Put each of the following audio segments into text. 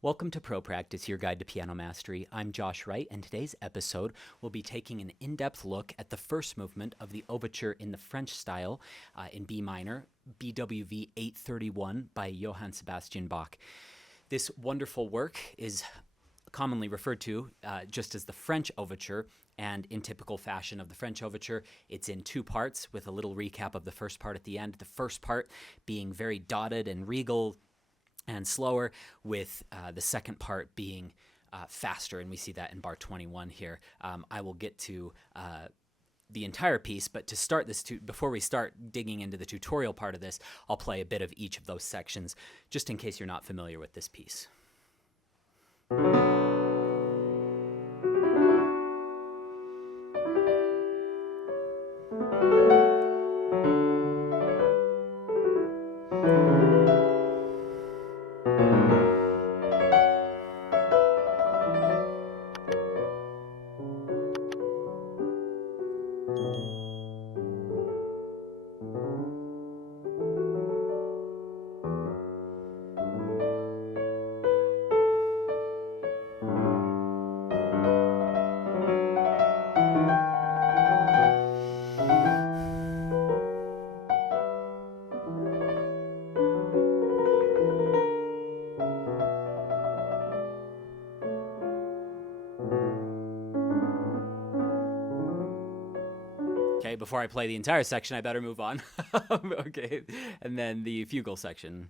Welcome to Pro Practice, your guide to piano mastery. I'm Josh Wright, and today's episode will be taking an in-depth look at the first movement of the overture in the French style in B minor, BWV 831 by Johann Sebastian Bach. This wonderful work is commonly referred to just as the French overture, and in typical fashion of the French overture, it's in two parts with a little recap of the first part at the end. The first part being very dotted and regal and slower, with the second part being faster, and we see that in bar 21 here. I will get to the entire piece, but to start this, before we start digging into the tutorial part of this, I'll play a bit of each of those sections, just in case you're not familiar with this piece. Okay, before I play the entire section, I better move on. Okay, and then the fugal section.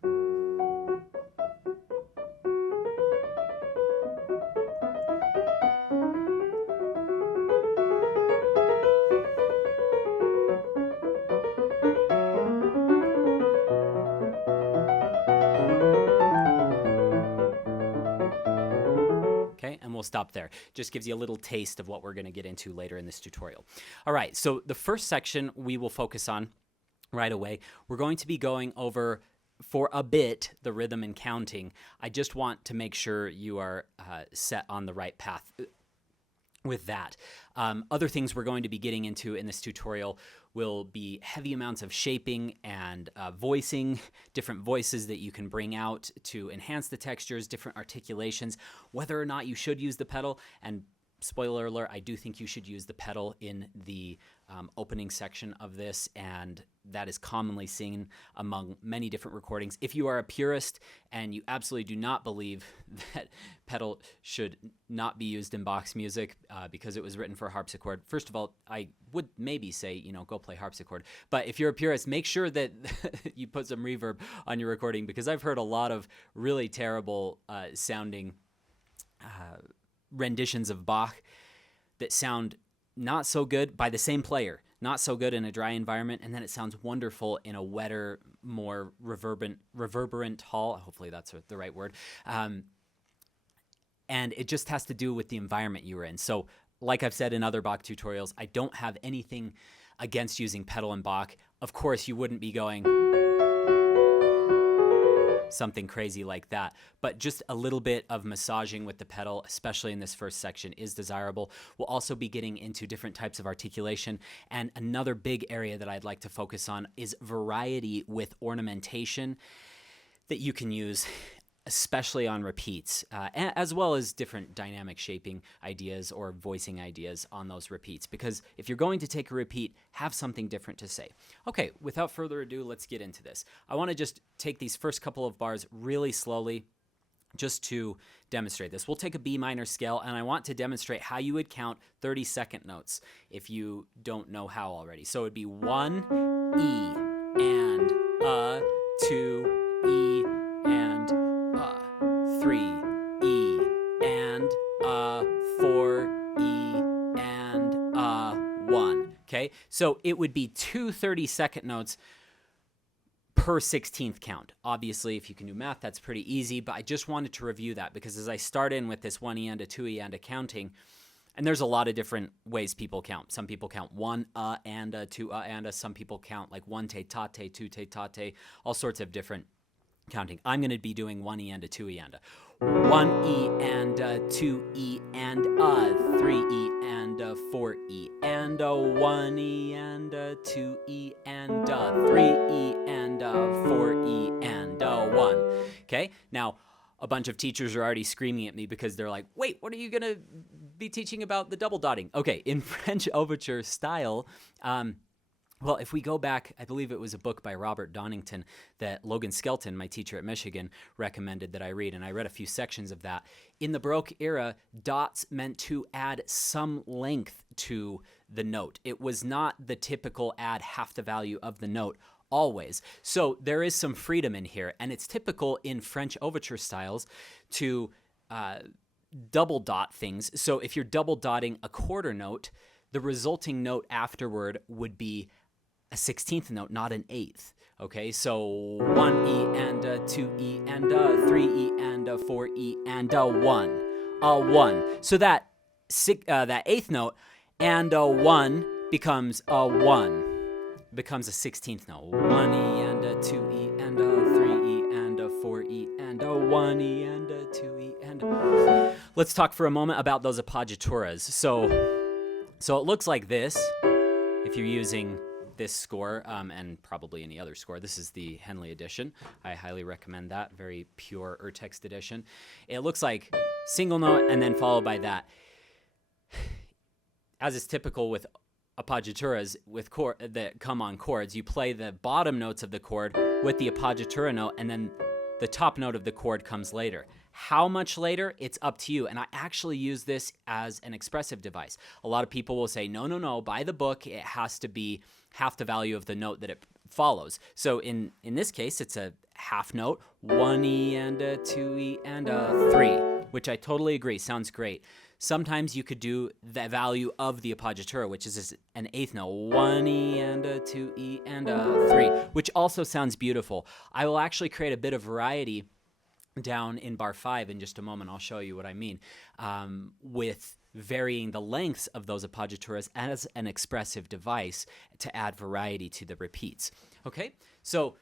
We'll stop there. Just gives you a little taste of what we're going to get into later in this tutorial. All right, so the first section we will focus on right away. We're going to be going over for a bit the rhythm and counting. I just want to make sure you are set on the right path with that. Other things we're going to be getting into in this tutorial will be heavy amounts of shaping and voicing, different voices that you can bring out to enhance the textures, different articulations, whether or not you should use the pedal. And spoiler alert, I do think you should use the pedal in the opening section of this, and that is commonly seen among many different recordings. If you are a purist and you absolutely do not believe that pedal should not be used in Bach's music because it was written for harpsichord, first of all, I would maybe say, go play harpsichord. But if you're a purist, make sure that you put some reverb on your recording, because I've heard a lot of really terrible sounding renditions of Bach that sound not so good by the same player, not so good in a dry environment, and then it sounds wonderful in a wetter, more reverberant hall. Hopefully that's the right word. And it just has to do with the environment you were in. So like I've said in other Bach tutorials, I don't have anything against using pedal in Bach. Of course, you wouldn't be going something crazy like that, but just a little bit of massaging with the pedal, especially in this first section, is desirable. We'll also be getting into different types of articulation, and another big area that I'd like to focus on is variety with ornamentation that you can use, especially on repeats, as well as different dynamic shaping ideas or voicing ideas on those repeats, because if you're going to take a repeat, have something different to say. Okay, without further ado, let's get into this. I want to just take these first couple of bars really slowly just to demonstrate this. We'll take a B minor scale, and I want to demonstrate how you would count 30-second notes if you don't know how already. So it'd be 1, E, and, 2, E, and, 3, E, and, 4, E, and, 1. Okay, so it would be 2 30-second notes per 16th count. Obviously, if you can do math, that's pretty easy, but I just wanted to review that, because as I start in with this 1 E and a 2 E and a counting, and there's a lot of different ways people count. Some people count 1 and a, 2 and a. Some people count like 1 te tate, 2 te tate, all sorts of different counting. I'm going to be doing 1 E and a 2 E and a. 1 E and a 2 E and a 3 E and a 4 E and a 1 E and a 2 E and a 3 E and a 4 E and a 1. Okay, now a bunch of teachers are already screaming at me because they're like, wait, what are you going to be teaching about the double dotting? Okay, in French overture style, well, if we go back, I believe it was a book by Robert Donington that Logan Skelton, my teacher at Michigan, recommended that I read, and I read a few sections of that. In the Baroque era, dots meant to add some length to the note. It was not the typical add half the value of the note always. So there is some freedom in here, and it's typical in French overture styles to double dot things. So if you're double dotting a quarter note, the resulting note afterward would be a 16th note, not an 8th. Okay, so 1E and a 2E and a 3E and a 4E and a 1. A 1. So that 8th note and a 1 becomes a 1. Becomes a 16th note. 1E and a 2E and a 3E and a 4E and a 1E and a 2E and a... Let's talk for a moment about those appoggiaturas. So it looks like this if you're using this score, and probably any other score. This is the Henley edition. I highly recommend that. Very pure Urtext edition. It looks like single note and then followed by that. As is typical with appoggiaturas with that come on chords, you play the bottom notes of the chord with the appoggiatura note, and then the top note of the chord comes later. How much later? It's up to you. And I actually use this as an expressive device. A lot of people will say, no, by the book, it has to be half the value of the note that it follows. So in this case, it's a half note, 1E and a 2E and a 3, which I totally agree. Sounds great. Sometimes you could do the value of the appoggiatura, which is an 8th note, 1E and a 2E and a 3, which also sounds beautiful. I will actually create a bit of variety down in bar 5 in just a moment. I'll show you what I mean, with varying the lengths of those appoggiaturas as an expressive device to add variety to the repeats. Okay, so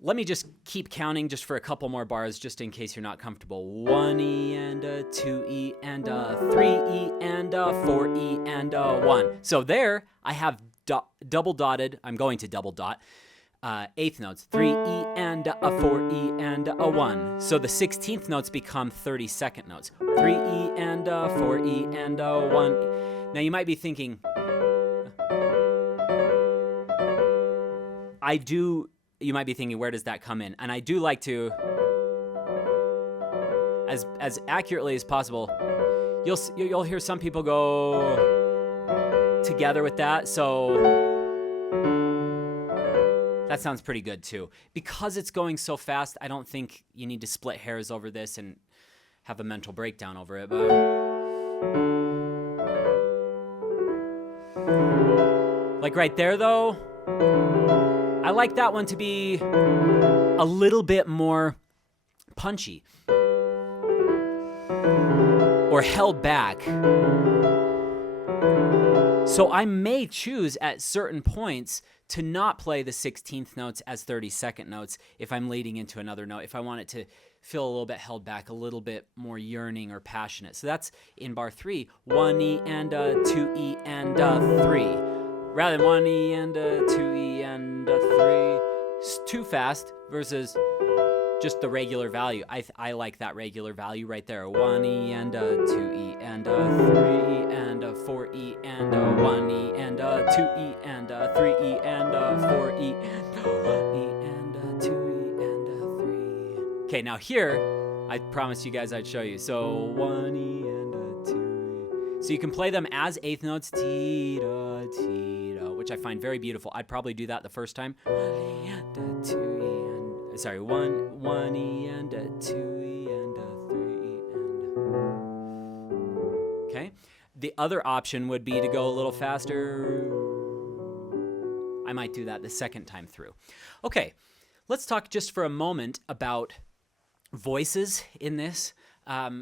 let me just keep counting just for a couple more bars just in case you're not comfortable. 1E and a 2E and a 3E and a 4E and a 1. So there I have double dotted, I'm going to double dot, 8th notes, 3E and a 4E and a 1. So the 16th notes become 32nd notes, 3E and a 4E and a 1. Now you might be thinking, you might be thinking, where does that come in? And I do like to, as accurately as possible, you'll hear some people go together with that, so that sounds pretty good too. Because it's going so fast, I don't think you need to split hairs over this and have a mental breakdown over it. But like right there though, I like that one to be a little bit more punchy or held back. So I may choose at certain points to not play the 16th notes as 32nd notes if I'm leading into another note, if I want it to feel a little bit held back, a little bit more yearning or passionate. So that's in bar 3, 1E and a 2E and a 3. Rather than 1E and a 2E and a 3. It's too fast versus just the regular value. I like that regular value right there. 1E and a 2E and a 3E and a 4E and a 1E and a 2E and a 3E and a 4E and a 1E and a 2E and a 3. Okay, now here, I promised you guys I'd show you. So 1E and a 2E. So you can play them as 8th notes, T-da, T-da, which I find very beautiful. I'd probably do that the first time. 1E and a 2E and sorry, 1E and a 2E and a 3E and okay. The other option would be to go a little faster. I might do that the second time through. Okay, let's talk just for a moment about voices in this.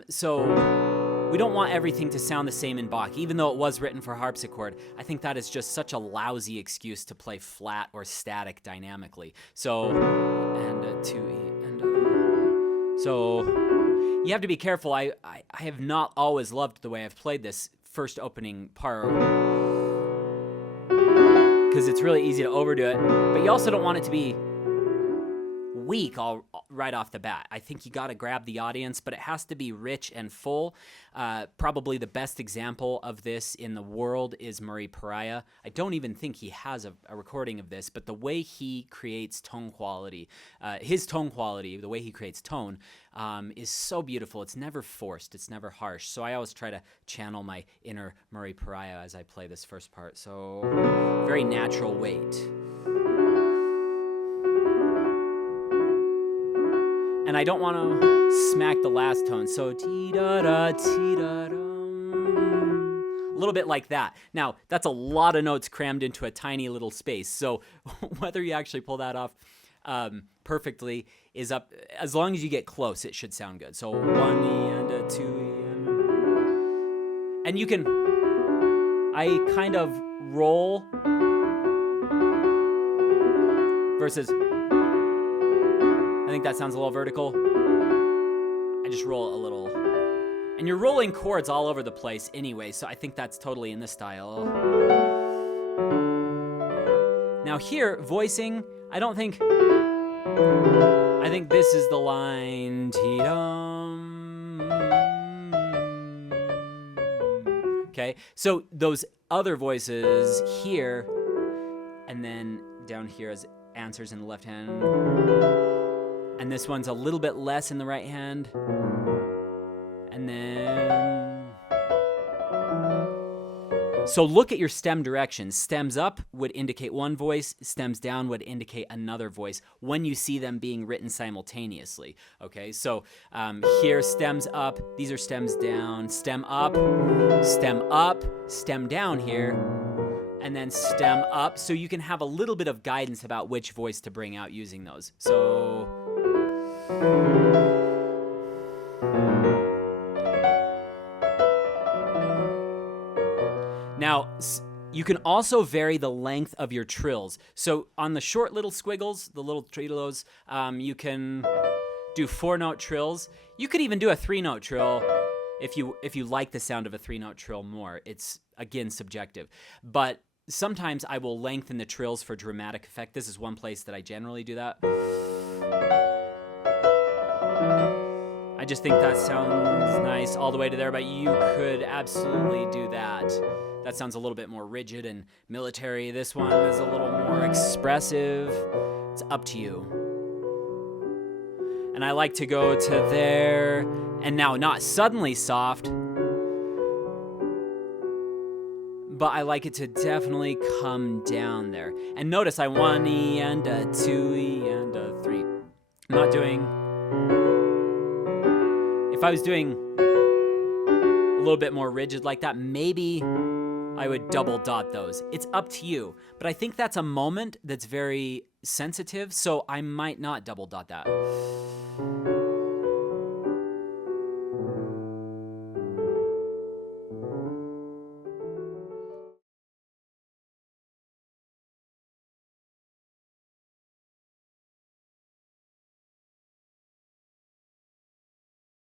So we don't want everything to sound the same in Bach, even though it was written for harpsichord. I think that is just such a lousy excuse to play flat or static dynamically. So, and a 2E and a... So you have to be careful. I have not always loved the way I've played this first opening part because it's really easy to overdo it, but you also don't want it to be weak right off the bat. I think you got to grab the audience, but it has to be rich and full. Probably the best example of this in the world is Murray Pariah. I don't even think he has a recording of this, but the way he creates tone quality, his tone quality, the way he creates tone, is so beautiful. It's never forced. It's never harsh. So I always try to channel my inner Murray Pariah as I play this first part. So very natural weight. And I don't want to smack the last tone, so ti-da-da, ti-da-da, a little bit like that. Now, that's a lot of notes crammed into a tiny little space, so whether you actually pull that off perfectly is up. As long as you get close, it should sound good. So 1 E and a 2 E and you can, I kind of roll versus, I think that sounds a little vertical. I just roll a little. And you're rolling chords all over the place anyway, so I think that's totally in the style. Now here, voicing, I think this is the line. Okay, so those other voices here, and then down here as answers in the left hand. And this one's a little bit less in the right hand. And then... So look at your stem directions. Stems up would indicate one voice. Stems down would indicate another voice when you see them being written simultaneously. Okay, so here stems up. These are stems down. Stem up, stem down here. And then stem up. So you can have a little bit of guidance about which voice to bring out using those. So... Now, you can also vary the length of your trills. So on the short little squiggles, the little trilos, you can do 4-note trills. You could even do a 3-note trill if you like the sound of a 3-note trill more. It's, again, subjective. But sometimes I will lengthen the trills for dramatic effect. This is one place that I generally do that. I just think that sounds nice all the way to there, but you could absolutely do that. That sounds a little bit more rigid and military. This one is a little more expressive. It's up to you. And I like to go to there, and now not suddenly soft, but I like it to definitely come down there. And notice I 1 E and a 2 E and a 3. I'm not doing... If I was doing a little bit more rigid like that, maybe I would double dot those. It's up to you. But I think that's a moment that's very sensitive, so I might not double dot that.